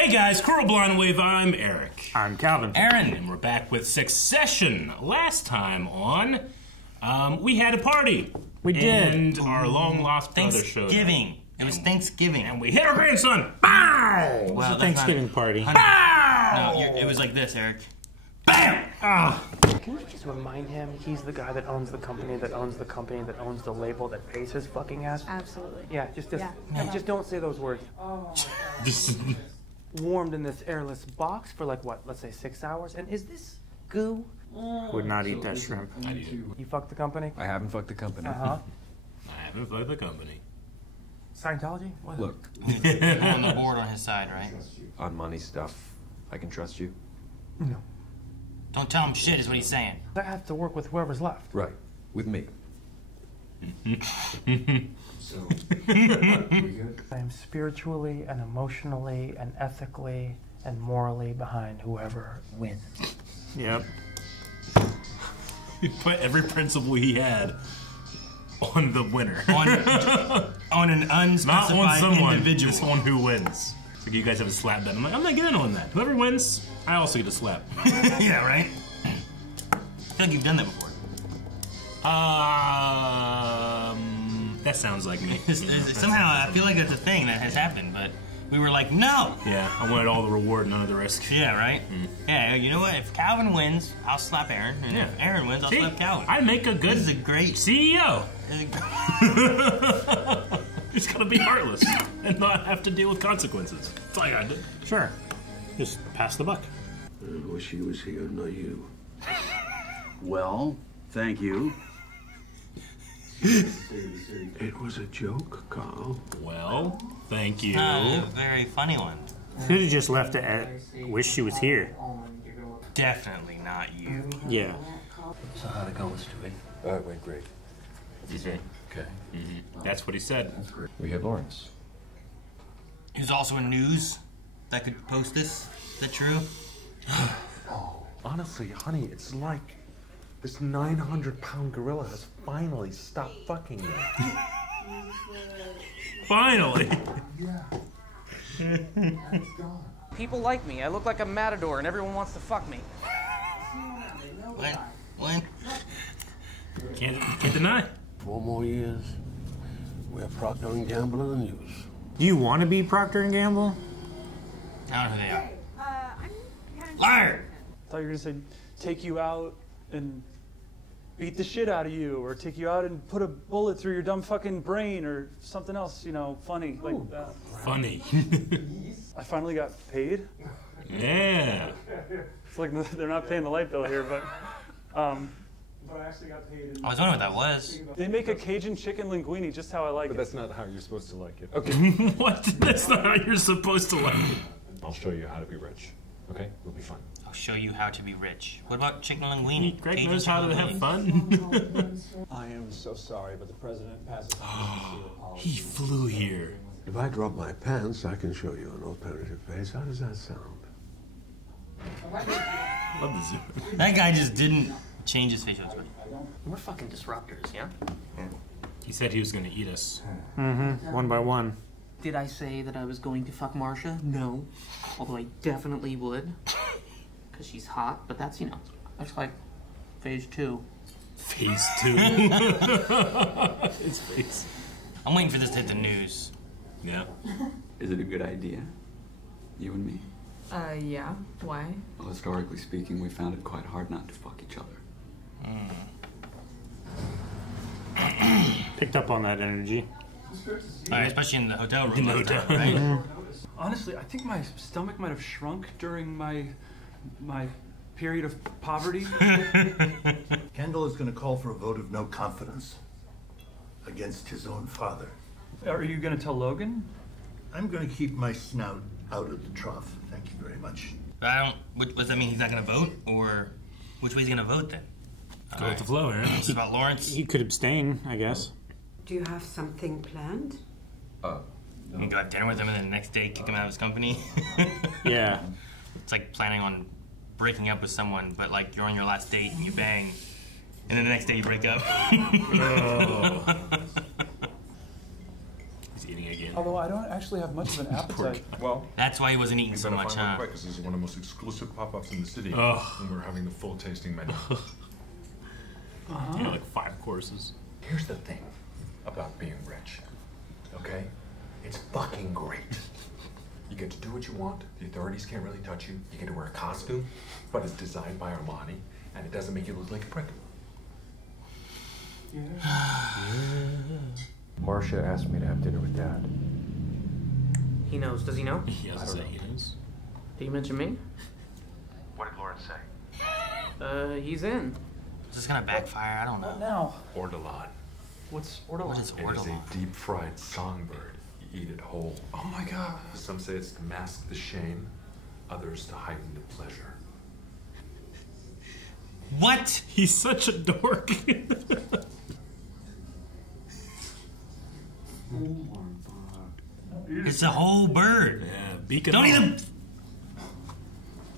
Hey guys, Coral Blind Wave, I'm Eric. I'm Calvin. Aaron. And we're back with Succession. Last time on, we had a party. We did. And our long-lost brother showed up. Thanksgiving. It was Thanksgiving. And we hit our grandson. Bow! It was a Thanksgiving party. Bow! No, it was like this, Eric. Bam! Can you just remind him he's the guy that owns the company that owns the company that owns the label that pays his fucking ass? Absolutely. Yeah, just don't say those words. Just Warmed in this airless box for like what? Let's say 6 hours. And is this goo? Would not eat that shrimp. You fucked the company? I haven't fucked the company. Uh-huh. I haven't fucked the company. Scientology? What? Look, You're on the board on his side, right? on money stuff, I can trust you. No. Don't tell him shit is what he's saying. I have to work with whoever's left. Right, with me. So, we good? I am spiritually and emotionally and ethically and morally behind whoever wins. Yep. He put every principle he had on the winner. On an unspecified Not on someone, individual. just on who wins. It's like you guys have a slap bet. I'm like, I'm not getting on that. Whoever wins, I also get a slap. Yeah, right? I feel like you've done that before. That sounds like me. Somehow, I feel like it's a thing that has happened, but we were like, no! Yeah, I wanted all the reward, none of the risk. Yeah, right? Yeah, you know what? If Calvin wins, I'll slap Aaron. And Yeah. if Aaron wins, I'll See, slap Calvin. I make a good This is a great... CEO. It's gonna be heartless and not have to deal with consequences. That's all I gotta do. Sure. Just pass the buck. I wish he was here, not you. Well, thank you. It was a joke, Carl. Well, thank you. A very funny one. Could have just left it at, wish she was here. Definitely not you. Yeah. So how'd it go with Stewie? It went great. Okay. That's what he said. We had Lawrence. Who's also in news that could post this. Is that true? Honestly, honey, it's like this 900-pound gorilla has finally stopped fucking you. Finally. People like me. I look like a matador and everyone wants to fuck me. When? Can't deny. 4 more years. We're Procter & Gamble in the news. Do you want to be Procter & Gamble? I don't know who they are. I'm kind of... Liar! I thought you were gonna say take you out and beat the shit out of you, or take you out and put a bullet through your dumb fucking brain, or something else, you know, funny like that. Funny. I finally got paid. Yeah. It's like they're not paying the light bill here, but I actually got paid. I was wondering what that was. They make a Cajun chicken linguine just how I like it. But that's not how you're supposed to like it. Okay. What? That's not how you're supposed to like it. I'll show you how to be rich. Okay? It'll be fun. I'll show you how to be rich. What about chicken linguine? Greg Cajun knows how to chicken have linguine? fun. I am so sorry, but the president passes on He flew here. If I drop my pants, I can show you an alternative face. How does that sound? Love the zoom. That guy just didn't change his facial expression. We're fucking disruptors, yeah? He said he was gonna eat us. Mm-hmm. One by one. Did I say that I was going to fuck Marsha? No. Although I definitely would. Because she's hot, but that's, you know, that's like phase 2. Phase 2. His face. I'm waiting for this to hit the news. Yeah. Is it a good idea? You and me? Yeah. Why? Well, historically speaking, we found it quite hard not to fuck each other. Picked up on that energy. Alright, especially in the hotel room. In the last hotel. time, right? Honestly, I think my stomach might have shrunk during my period of poverty. Kendall is going to call for a vote of no confidence against his own father. Are you gonna tell Logan? I'm going to keep my snout out of the trough. Thank you very much. I don't. Does that mean he's not going to vote? Or which way is he going to vote then? Go with the flow, Aaron. This is about Lawrence. He could abstain, I guess. Do you have something planned? You can go have dinner with him and then the next day kick him out of his company. Yeah. It's like planning on breaking up with someone, but like you're on your last date and you bang, and then the next day you break up. Oh. He's eating again. Canadian. Although I don't actually have much of an appetite. Well, That's why he wasn't eating we so better much, find one huh? quick, because this is one of the most exclusive pop-ups in the city. Ugh. And we're having the full tasting menu. Yeah, like 5 courses. Here's the thing about being rich, okay? It's fucking great. You get to do what you want. The authorities can't really touch you. You get to wear a costume, but it's designed by Armani, and it doesn't make you look like a prick. Marcia asked me to have dinner with Dad. He knows. Does he know? He has to say he knows. Did he mention me? What did Lauren say? He's in. Is this gonna backfire? I don't know. Now. Ortolan. What's ortolan? What is It is ortolan? a deep-fried songbird. You eat it whole. Oh my god. Some say it's to mask the shame, others to heighten the pleasure. What? He's such a dork. It's a whole bird. Yeah, beacon. Don't on. even.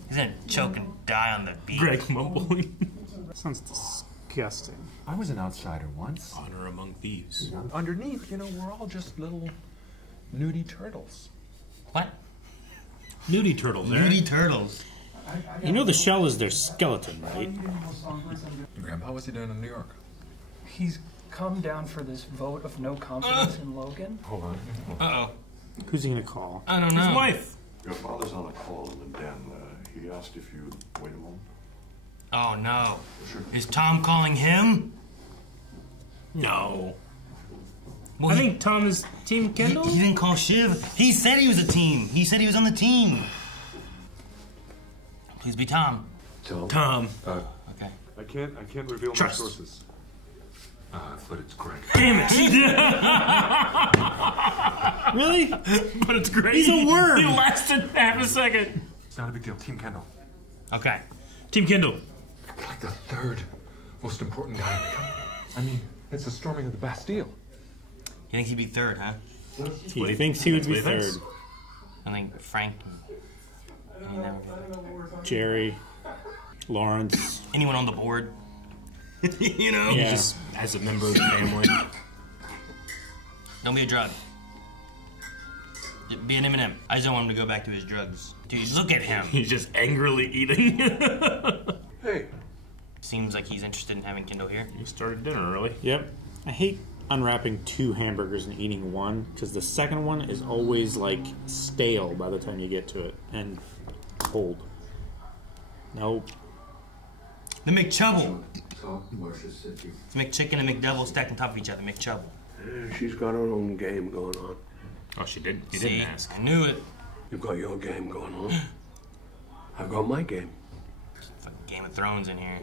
He's gonna choke and die on the beak. Greg mumbling. Sounds disgusting. I was an outsider once. Honor among thieves. Underneath, we're all just little nudie turtles. What? Nudie turtles, eh? Nudie turtles. You know the shell is their skeleton, right? Grandpa, what's he doing in New York? He's come down for this vote of no confidence in Logan. Hold on. Uh-oh. Who's he gonna call? I don't know. His wife. Your father's on a call in the den. He asked if you'd wait a moment. Oh no. Sure. Is Tom calling him? No. Well, I think Tom is Team Kendall. He didn't call Shiv. He said he was a team. He said he was on the team. Please be Tom. Tom. Okay. I can't reveal Trust. my sources. But it's Greg. Damn it. Really? But it's great. He's a worm. He lasted half a second. It's not a big deal. Team Kendall. Okay. Team Kendall. Like the third most important guy in the company. I mean, it's the storming of the Bastille. He thinks he'd be third, huh? He thinks he would be That's what he third. thinks. I think Frank. Jerry, Lawrence. Anyone on the board? You know? Yeah. Just as a member of the family. Don't be a drug. Be an M&M. I just don't want him to go back to his drugs. Dude, look at him. He's just angrily eating. Hey. Seems like he's interested in having Kendall here. You started dinner early. Yep. I hate unwrapping 2 hamburgers and eating one because the second one is always like stale by the time you get to it and cold. Nope. The McChubble. So, Marcia said you. It's McChicken and McDouble stacked on top of each other. McChubble. She's got her own game going on. Oh, she did. You See, didn't ask. I knew it. You've got your game going on. I've got my game. Fucking Game of Thrones in here.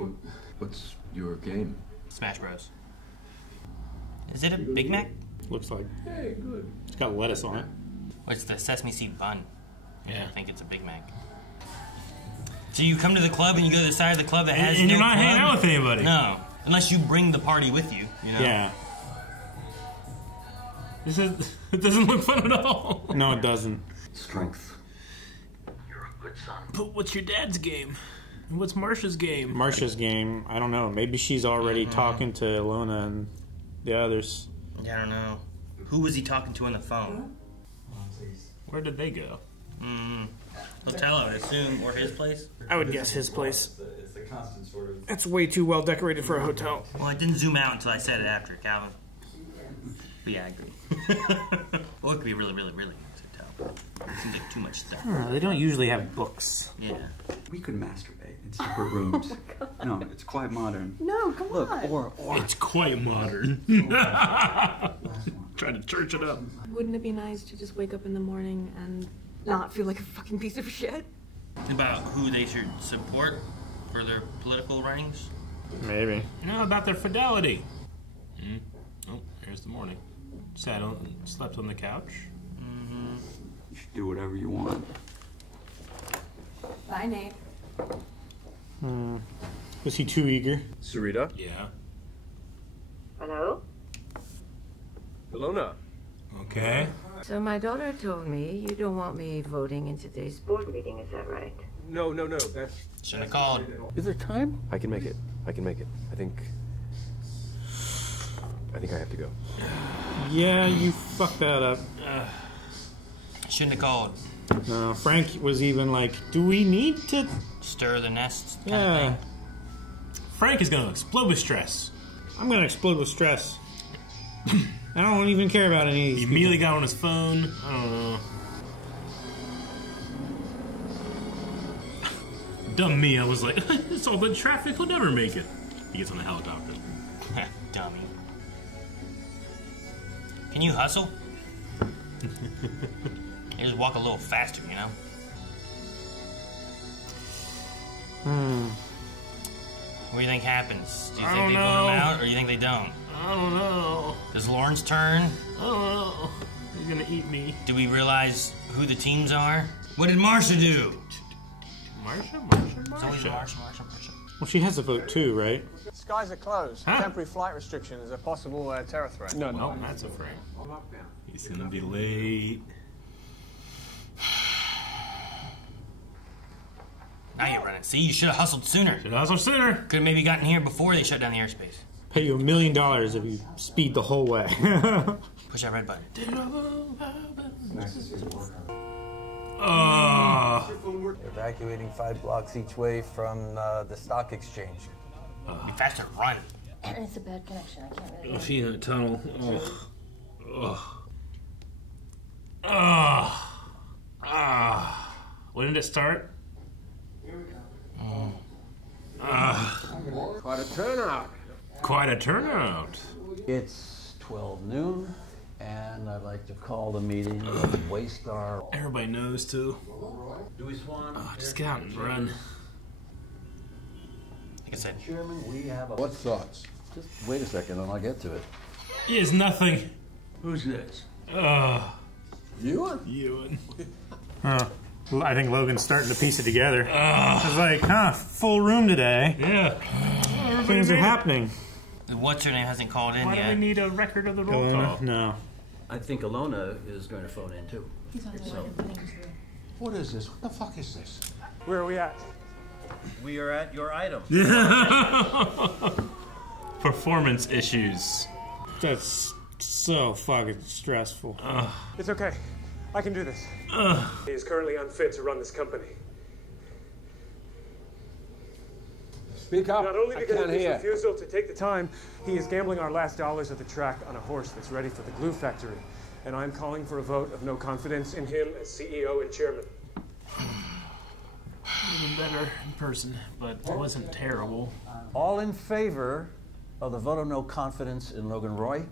What's your game? Smash Bros. Is it a Big Mac? Looks like. Hey, good. It's got lettuce on it. Or it's the sesame seed bun. Yeah. I think it's a Big Mac. So you come to the club and you go to the side of the club that has And no you're not club? hanging out with anybody. No. Unless you bring the party with you, you know? Yeah. It doesn't look fun at all. No, it doesn't. Strength. You're a good son. But what's your dad's game? And what's Marcia's game? Marcia's game, I don't know. Maybe she's already talking to Ilona and the others. Yeah, I don't know. Who was he talking to on the phone? Where did they go? Hotel, I would assume, or his place? I would guess his place. It's the constant sort of. It's way too well decorated for a hotel. Well, it didn't zoom out until I said it after, Calvin. But yeah, I agree. Or it could be really, really, really nice hotel. It seems like too much stuff. They don't usually have books. Yeah. We could masturbate in separate rooms. No, it's quite modern. No, come Look, on. or It's quite modern. Trying to church it up. Wouldn't it be nice to just wake up in the morning and not feel like a fucking piece of shit? About who they should support for their political writings? Maybe. You know, about their fidelity. Oh, here's the morning. Slept on the couch. you should do whatever you want. Bye, Nate. Was he too eager? Sarita? Yeah. Hello? Ilona? Okay. So my daughter told me you don't want me voting in today's board meeting, is that right? No, that's... Shouldn't have called. Is there time? I can make it. I think I have to go. Yeah, you fucked that up. Shouldn't have called. No, Frank was even like, do we need to stir the nest? Yeah. Frank is gonna explode with stress. I'm gonna explode with stress. I don't even care about any of these He immediately got on his phone. I don't know. Dumb me, I was like, it's all but traffic, he'll never make it. He gets on the helicopter. Dummy. Can you hustle? You just walk a little faster, you know? What do you think happens? Do you think they vote him out, or you think they don't? I don't know. Does Lawrence turn? I don't know. He's gonna eat me. Do we realize who the teams are? What did Marsha do? It's always Marsha. Well, she has a vote too, right? Skies are closed. Temporary flight restrictions. A possible terror threat. No, that's a Frank. He's gonna be late. Now you're running. See, you should have hustled sooner. Should have hustled sooner. Could have maybe gotten here before they shut down the airspace. Pay you $1 million if you speed the whole way. Push that red button. Evacuating 5 blocks each way from the stock exchange. Be faster, run. It's a bad connection. I can't really. She's in a tunnel. When did it start? Quite a turnout. Quite a turnout. It's 12 noon, and I'd like to call the meeting of Waystar. Everybody knows too. Dewey Swan. Just get out and run. Like I said, Chairman, we have a. What thoughts? Just wait a second, and I'll get to it. He is nothing. Who's this? Ewan? I think Logan's starting to piece it together. I was like, full room today. Yeah. Things are happening. What's her name hasn't called in Why yet. do we need a record of the roll call? No. I think Alona is going to phone in too. He's on the way. What is this? What the fuck is this? Where are we at? We are at your item. Performance issues. That's so fucking stressful. It's okay. I can do this. He is currently unfit to run this company. Speak up. Not only I because can't of his hear. refusal to take the time, he is gambling our last dollars at the track on a horse that's ready for the glue factory. And I'm calling for a vote of no confidence in him as CEO and chairman. Even better in person, but it wasn't terrible. All in favor of the vote of no confidence in Logan Roy?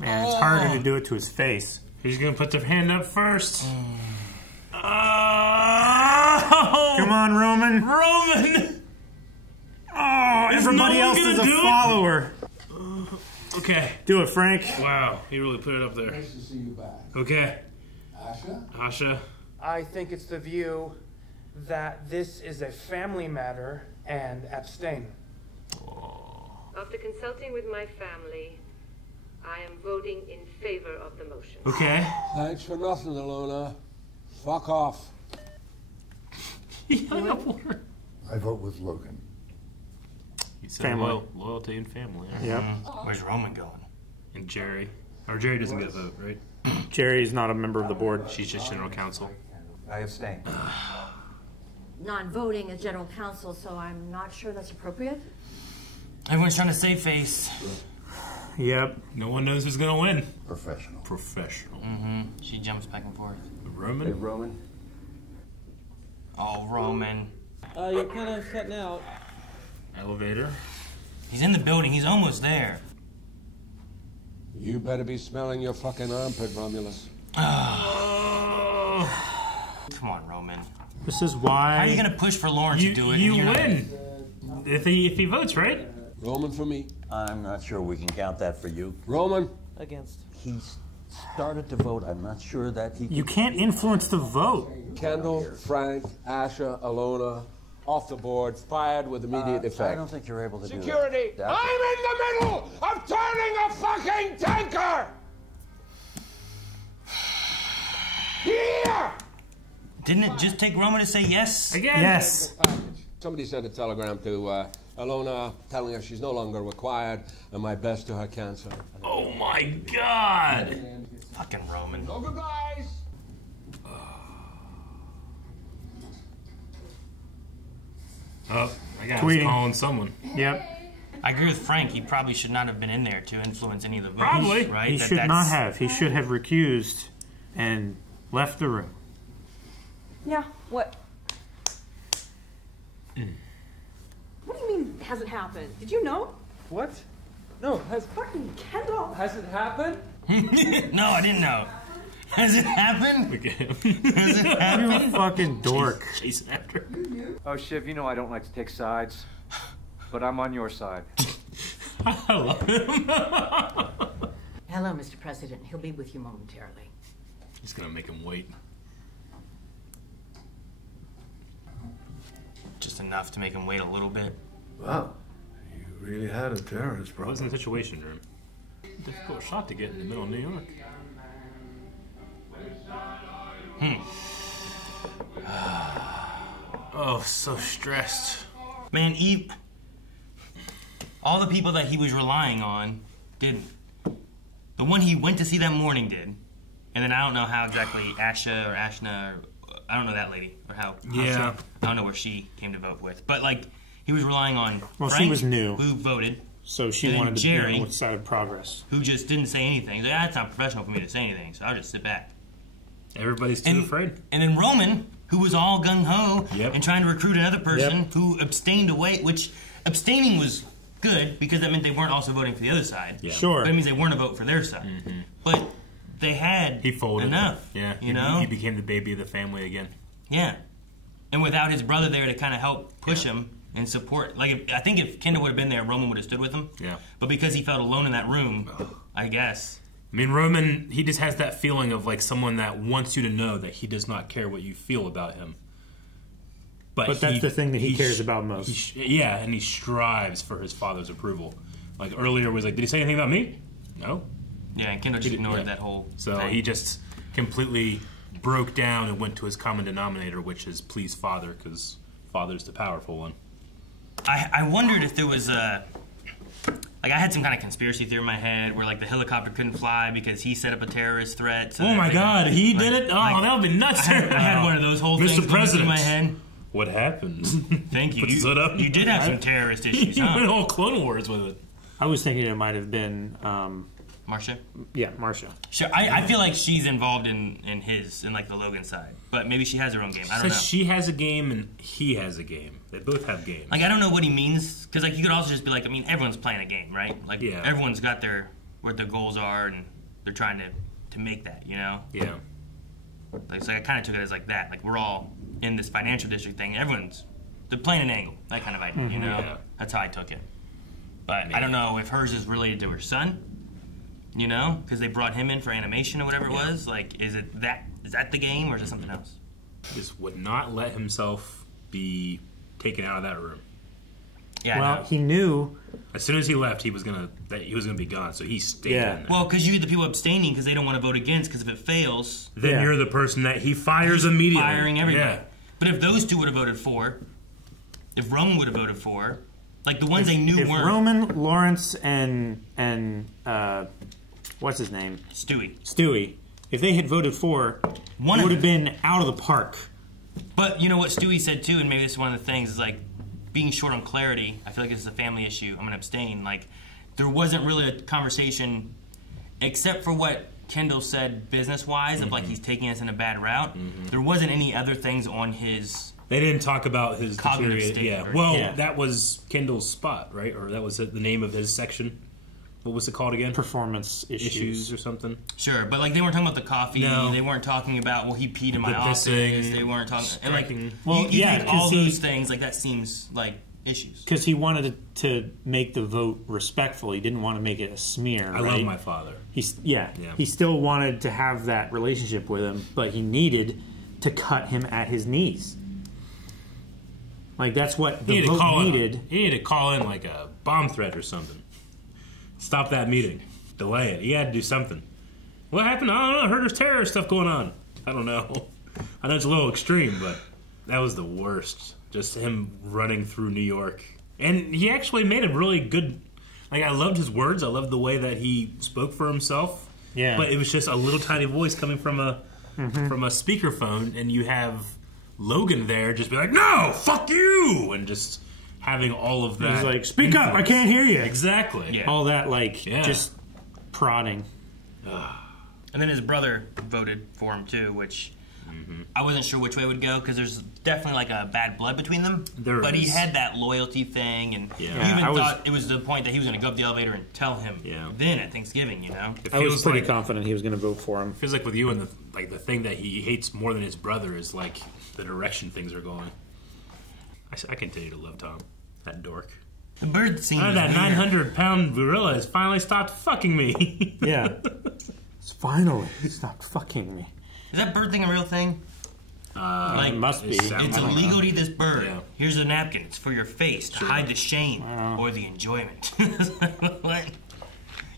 Man, it's harder to do it to his face. Who's gonna put their hand up first? Come on, Roman. Roman! Oh, Is everybody no one else is a gonna do it? follower. Okay. Do it, Frank. Wow, he really put it up there. Nice to see you back. Okay. Asha? Asha. I think it's the view that this is a family matter and abstain. After consulting with my family, I am voting in favor of the motion. Okay. Thanks for nothing, Alona. Fuck off. I vote with Logan. He said Family. Loyalty and family. Yep. Where's Roman going? And Jerry. Or Jerry doesn't get a vote, right? Jerry's not a member of the board. She's just general counsel. I abstain. Non-voting as general counsel, so I'm not sure that's appropriate. Everyone's trying to save face. Yep. No one knows who's gonna win. Professional. Professional. She jumps back and forth. Roman? Hey, Roman. Oh, Roman. You're kind of cutting out. Elevator. He's in the building. He's almost there. You better be smelling your fucking armpit, Romulus. Come on, Roman. This is why. How are you gonna push for Lawrence to do it? You and you're not- win. If he votes, right? Roman for me. I'm not sure we can count that for you. Roman. Against. He started to vote. I'm not sure that he. You can't influence the vote. Kendall, Frank, Asha, Alona, off the board, fired with immediate effect. I don't think you're able to do that. Security! I'm in the middle of turning a fucking tanker! Here! Didn't it just take Roman to say yes? Again? Yes. Somebody sent a telegram to Alona telling her she's no longer required, and my best to her cancer. Oh my God! Fucking Roman. No goodbyes! Oh, I got Tweeting. calling someone. Yep. I agree with Frank. He probably should not have been in there to influence any of the votes. Probably. Right? He should not have. He should have recused and left the room. Yeah, what? What do you mean hasn't happened? Did you know? What? No, Fucking Kendall. has it happened? No, I didn't know. Has it happened? Look at him. Has it You happened? fucking dork. Chasing after him. Oh, Shiv, you know I don't like to take sides, but I'm on your side. I love him. Hello, Mr. President. He'll be with you momentarily. He's gonna make him wait. Just enough to make him wait a little bit. Wow. You really had a terrorist I problem. was in the situation room. Difficult shot to get in the middle of New York. Oh, so stressed. Man, all the people that he was relying on didn't. The one he went to see that morning did. And then I don't know how exactly Asha or Ashna, or I don't know that lady, or how. Yeah. I don't know where she came to vote with. But, like, he was relying on Well, Frank, she was new. who voted. So she and wanted to Jerry, be on which side of progress. who just didn't say anything. He's like, it's not professional for me to say anything, so I'll just sit back. Everybody's too afraid. And then Roman, who was all gung-ho Yep. and trying to recruit another person Yep. who abstained away, which abstaining was good because that meant they weren't also voting for the other side. Yeah. Sure. But it means they weren't a vote for their side. Mm-hmm. But they had He folded. enough. Yeah. You know? He became the baby of the family again. Yeah. And without his brother there to kind of help push him and support, like I think if Kendall would have been there, Roman would have stood with him. Yeah. But because he felt alone in that room, I guess. I mean, Roman, he just has that feeling of like someone that wants you to know that he does not care what you feel about him. But that's the thing that he cares about most. Yeah, and he strives for his father's approval. Like earlier was like, did he say anything about me? No. Yeah, and Kendall just ignored that whole So thing. he just completely broke down and went to his common denominator, which is please father, because father's the powerful one. I wondered if there was a... Like, I had some kind of conspiracy theory in my head where, like, the helicopter couldn't fly because he set up a terrorist threat. So Oh that my they- God, he did it? Oh, that would be nuts. I had one of those whole things Mr. going through President, my head. what happened? Thank you. Puts his hood up. You did have some terrorist issues, You huh? went all Clone Wars with it. I was thinking it might have been Marsha? Yeah, Marsha. Sure, I feel like she's involved in like the Logan side, but maybe she has her own game. I don't know. Says she has a game and he has a game. They both have games. Like I don't know what he means because like you could also just be like, I mean, everyone's playing a game, right? Like Yeah. everyone's got what their goals are and they're trying to make that, you know? Yeah. Like so I kind of took it as like that. Like we're all in this financial district thing. They're playing an angle, that kind of idea, you know? Yeah. That's how I took it. But I don't know if hers is related to her son. You know, because they brought him in for animation or whatever it was. Like, is that the game or is it something else? Just would not let himself be taken out of that room. Yeah. Well, he knew as soon as he left, he was gonna be gone. So he stayed in there. Well, because you get the people abstaining because they don't want to vote against. Because if it fails, Then you're the person that he fires immediately. firing everybody. Yeah. But if those two would have voted for, if Roman would have voted for, like the ones they knew if weren't. Roman, Lawrence, and what's his name? Stewie. If they had voted for, it would have been out of the park. But you know what Stewie said too, and maybe this is one of the things, is like being short on clarity. I feel like this is a family issue. I'm gonna abstain. Like there wasn't really a conversation, except for what Kendall said business-wise, of like he's taking us in a bad route. There wasn't any other things on his. They didn't talk about his cognitive deteriorated. state. Yeah. Well, that was Kendall's spot, right? Or that was the name of his section. What was it called again? Performance issues or something. Sure, but like they weren't talking about the coffee. No. They weren't talking about he peed in my The office. pissing, They weren't talking. And like, striking. well, yeah, think all 'cause he- those things like that seems like issues. Because he wanted to make the vote respectful. He didn't want to make it a smear. I love my father. He still wanted to have that relationship with him, but he needed to cut him at his knees. Like that's what the vote needed. He needed to call in like a bomb threat or something. Stop that meeting. Delay it. He had to do something. What happened? I don't know. I heard there's terrorist stuff going on. I don't know. I know it's a little extreme, but that was the worst. Just him running through New York And he actually made a really good... Like, I loved his words. I loved the way that he spoke for himself. Yeah. But it was just a little tiny voice coming from a speakerphone, and you have Logan there just be like, no, fuck you! And just having all of that. He's like, speak up, I can't hear you. Exactly. Yeah. All that, like, just prodding. And then his brother voted for him too, which I wasn't sure which way it would go because there's definitely like a bad blood between them. But he had that loyalty thing, and you even thought it was the point that he was going to go up the elevator and tell him then at Thanksgiving, you know? I was pretty confident he was going to vote for him. Feels like with you and the thing that he hates more than his brother is like the direction things are going. I continue to love Tom, that dork. The bird scene. That 900-pound gorilla has finally stopped fucking me. Yeah. Finally, he stopped fucking me. Is that bird thing a real thing? It must be. It's illegal to eat this bird. Yeah. Here's a napkin. It's for your face to hide the shame or the enjoyment. Like,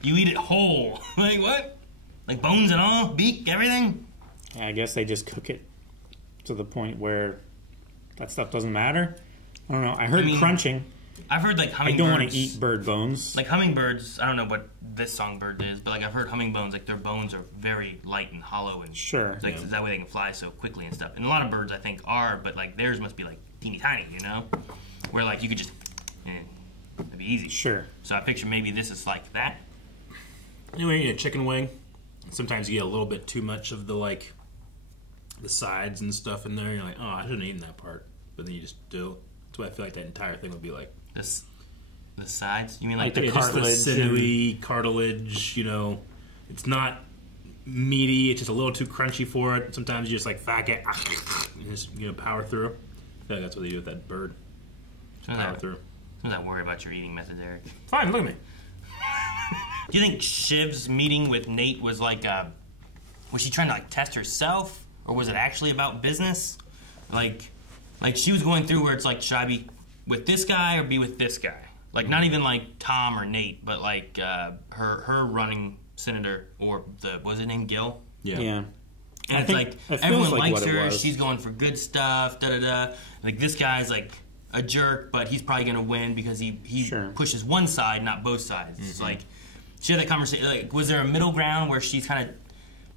you eat it whole. Like what? Like bones and all, beak, everything. I guess they just cook it to the point where that stuff doesn't matter. I don't know. I heard crunching. I've heard like hummingbirds. I don't want to eat bird bones. Like hummingbirds, I don't know what this songbird is, but like I've heard hummingbones, like their bones are very light and hollow, and like that way they can fly so quickly and stuff. And a lot of birds I think are, but like theirs must be like teeny tiny, you know, where like you could just, it'd be easy. Sure. So I picture maybe this is like that. Anyway, you eat a chicken wing. Sometimes you get a little bit too much of the like the sides and stuff in there. You're like, oh, I shouldn't have eaten that part, but then you just do. That's what I feel like that entire thing would be like. The sides? You mean like the cartilage? Just the sinewy cartilage, you know. It's not meaty. It's just a little too crunchy for it. Sometimes you just like fuck it, and just power through. I feel like that's what they do with that bird. Power through. Don't that worry about your eating methods, Eric. Fine, look at me. Do you think Shiv's meeting with Nate was like, was she trying to like test herself, or was it actually about business? Like she was going through where it's like, should I be with this guy or be with this guy? Like not even like Tom or Nate, but like her running senator, or was it named Gil? Yeah. And it's like everyone likes her. She's going for good stuff. Da da da. Like this guy's like a jerk, but he's probably gonna win because he pushes one side, not both sides. It's like she had that conversation. Like, was there a middle ground where she's kind of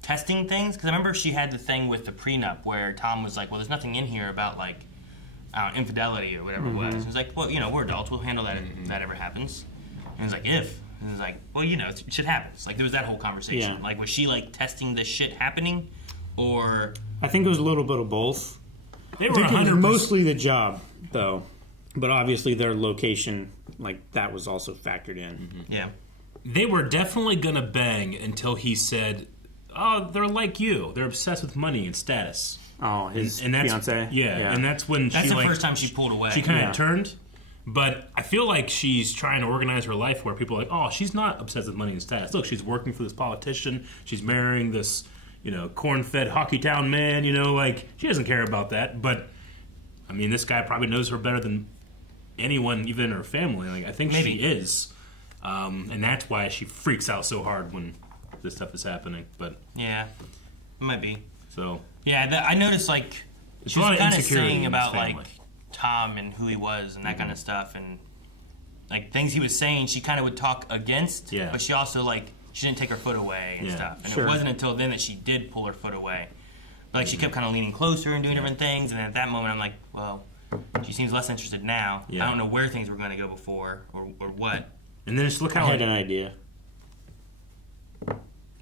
testing things? Because I remember she had the thing with the prenup where Tom was like, "Well, there's nothing in here about like infidelity or whatever it was." He was like, "Well, we're adults. We'll handle that if that ever happens." And it's like, "If." And it's like, "Well, shit happens." Like there was that whole conversation. Yeah. Like, was she like testing this shit happening, or? I think it was a little bit of both. They were 100%. Mostly the job, though. But obviously their location, like, that was also factored in. Yeah. They were definitely gonna bang until he said, "Oh, they're like you. They're obsessed with money and status." Oh, his and that's, fiance? Yeah, and that's when that's she the first time she pulled away. She kind of turned. But I feel like she's trying to organize her life where people are like, oh, she's not obsessed with money and status. Look, she's working for this politician. She's marrying this, corn-fed hockey town man. Like, she doesn't care about that. But, I mean, this guy probably knows her better than anyone, even in her family. Like, I think she is. And that's why she freaks out so hard when this stuff is happening. But yeah, it might be. So yeah, I noticed like it's she was kind of saying about like Tom and who he was and that kind of stuff, and like things he was saying, she kind of would talk against. Yeah. But she also she didn't take her foot away and stuff. And Sure. it wasn't until then that she did pull her foot away. But she kept kind of leaning closer and doing different things. And then at that moment, I'm like, well, she seems less interested now. Yeah. I don't know where things were going to go before or what. And then just look how I had an idea.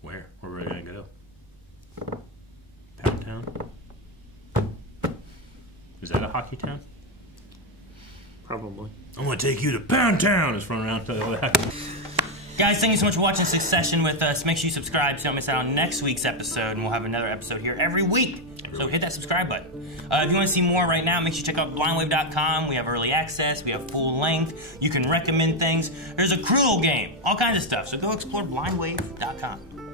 Where were we gonna go? Pound Town? Is that a hockey town? Probably. I'm gonna take you to Pound Town. Just run around and tell you all that. Guys, thank you so much for watching Succession with us. Make sure you subscribe so you don't miss out on next week's episode, and we'll have another episode here every week. So hit that subscribe button. If you want to see more right now, make sure you check out blindwave.com. We have early access. We have full length. You can recommend things. There's a Cruel game. All kinds of stuff. So go explore blindwave.com.